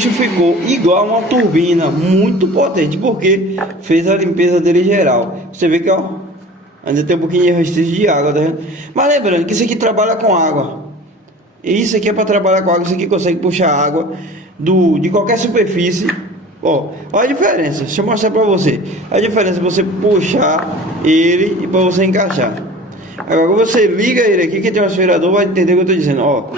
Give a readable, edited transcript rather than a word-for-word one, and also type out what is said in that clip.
bicho ficou igual uma turbina, muito potente, porque fez a limpeza dele geral. Você vê que, ó, ainda tem um pouquinho de restício de água, tá vendo? Mas lembrando que isso aqui trabalha com água. Isso aqui é para trabalhar com água. Isso aqui consegue puxar água de qualquer superfície. Ó, olha a diferença. Deixa eu mostrar para você. A diferença é você puxar ele e para você encaixar. Agora você liga ele aqui, que tem um aspirador, vai entender o que eu estou dizendo. Ó.